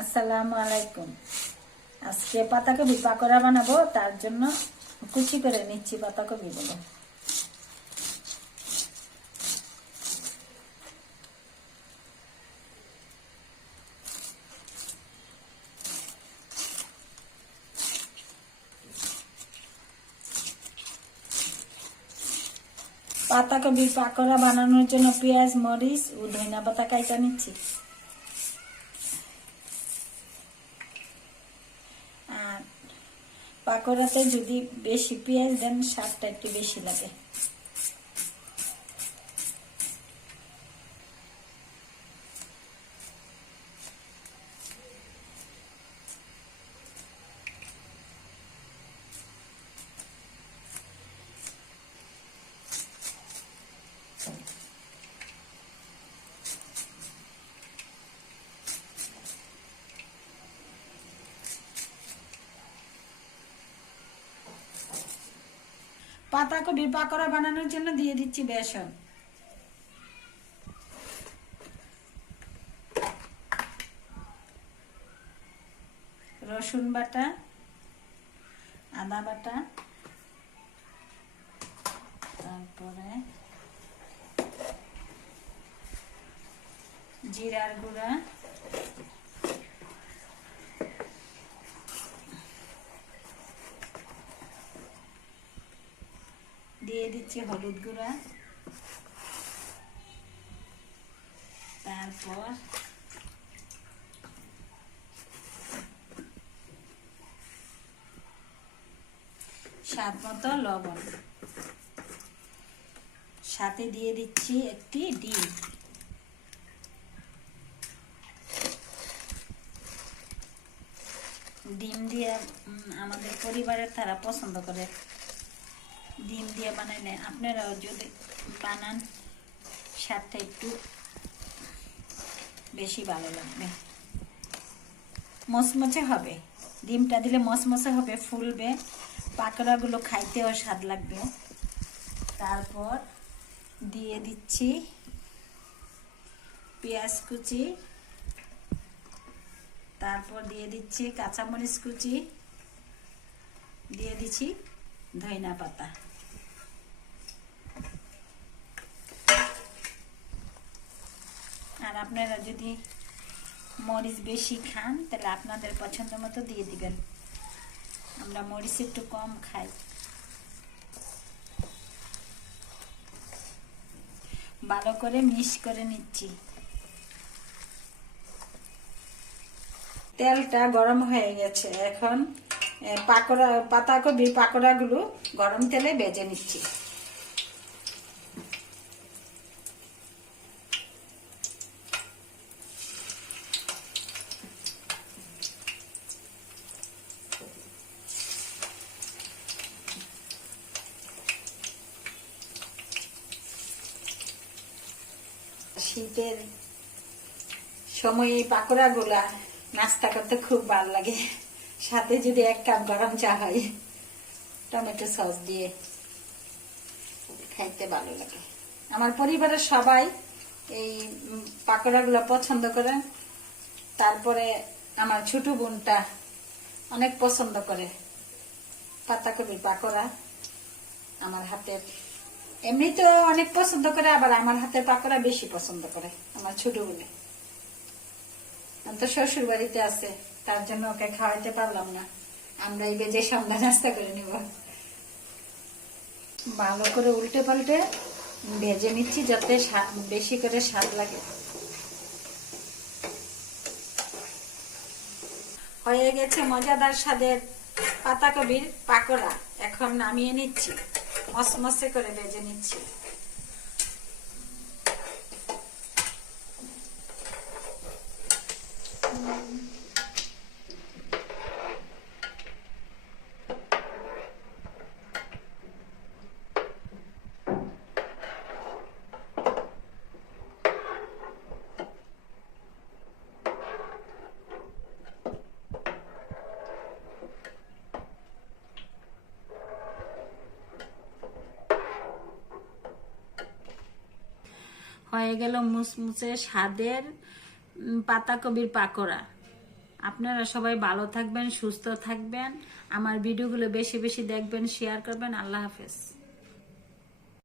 আসসালামু আলাইকুম। আজকে পাতাকপি পাকোড়া বানাবো, তার জন্য কুচি করে নিচ্ছি পাতাকপিগুলো। পাতাকপির পাকোড়া বানানোর জন্য পেঁয়াজ, মরিচ ও ধনিয়া পাতা কাইটা নিচ্ছি। আর পাকোড়াতে যদি বেশি পেঁয়াজ দেন স্বাদটা একটু বেশি লাগে। পাতাকপির পাকোড়া বানানোর জন্য দিয়ে দিচ্ছি বেসন, রসুন বাটা, আদা বাটা, তারপরে জিরার গুঁড়া, দিয়ে দিচ্ছি হলুদ গুঁড়া, তারপর স্বাদ মতো লবণ, সাথে দিয়ে দিচ্ছি একটি ডিম। ডিম দিয়ে আমাদের পরিবারের তারা পছন্দ করে, ডিম দিয়ে বানাইলে আপনারাও যদি বানান স্বাদটা একটু বেশি ভালো লাগবে। মচমচে হবে, ডিমটা দিলে মচমচে হবে, ফুলবে, পাকোড়াগুলো খাইতেও স্বাদ লাগবে। তারপর দিয়ে দিচ্ছি পেঁয়াজ কুচি, তারপর দিয়ে দিচ্ছি কাঁচামরিচ কুচি, দিয়ে দিচ্ছি ধনিয়া পাতা। আর আপনারা যদি মরিচ বেশি খান তাহলে আপনাদের পছন্দ মতো দিয়ে দিবেন। আমরা মরিচ একটু কম খাই। ভালো করে মিক্স করে নিচ্ছি। তেলটা গরম হয়ে গেছে, এখন পাতাকপির পাকোড়াগুলো গরম তেলে ভেজে নিচ্ছি। শীতের সময় এই পাকোড়াগুলা নাস্তা করতে খুব ভালো লাগে, সাথে যদি এক কাপ গরম চা হয় টমেটো সস দিয়ে খাইতে ভালো লাগে। আমার পরিবারের সবাই এই পাকোড়াগুলো পছন্দ করে। তারপরে আমার ছোট বোনটা অনেক পছন্দ করে পাতাকপির পাকোড়া। আমার হাতের এমনিতে অনেক পছন্দ করে, আবার আমার হাতের পাকোড়া বেশি পছন্দ করে আমার ছোট বোনে। আমি তো শ্বশুর বাড়িতে আছে, তার জন্য ওকে খাওয়াইতে পারলাম না, আমরা এই বেজে সন্ধ্যা নাস্তা করে নিব। ভালো করে উল্টে পাল্টে ভেজে নিচ্ছি যাতে বেশি করে স্বাদ লাগে। হয়ে গেছে মজাদার স্বাদের পাতাকপির পাকোড়া, এখন নামিয়ে নিচ্ছি, মসমসে করে ভেজে নিচ্ছি। হয়ে গেল মুচমুচে স্বাদের পাতাকপির পাকোড়া। আপনারা সবাই ভালো থাকবেন, সুস্থ থাকবেন, আমার ভিডিওগুলো বেশি বেশি দেখবেন, শেয়ার করবেন। আল্লাহ হাফেজ।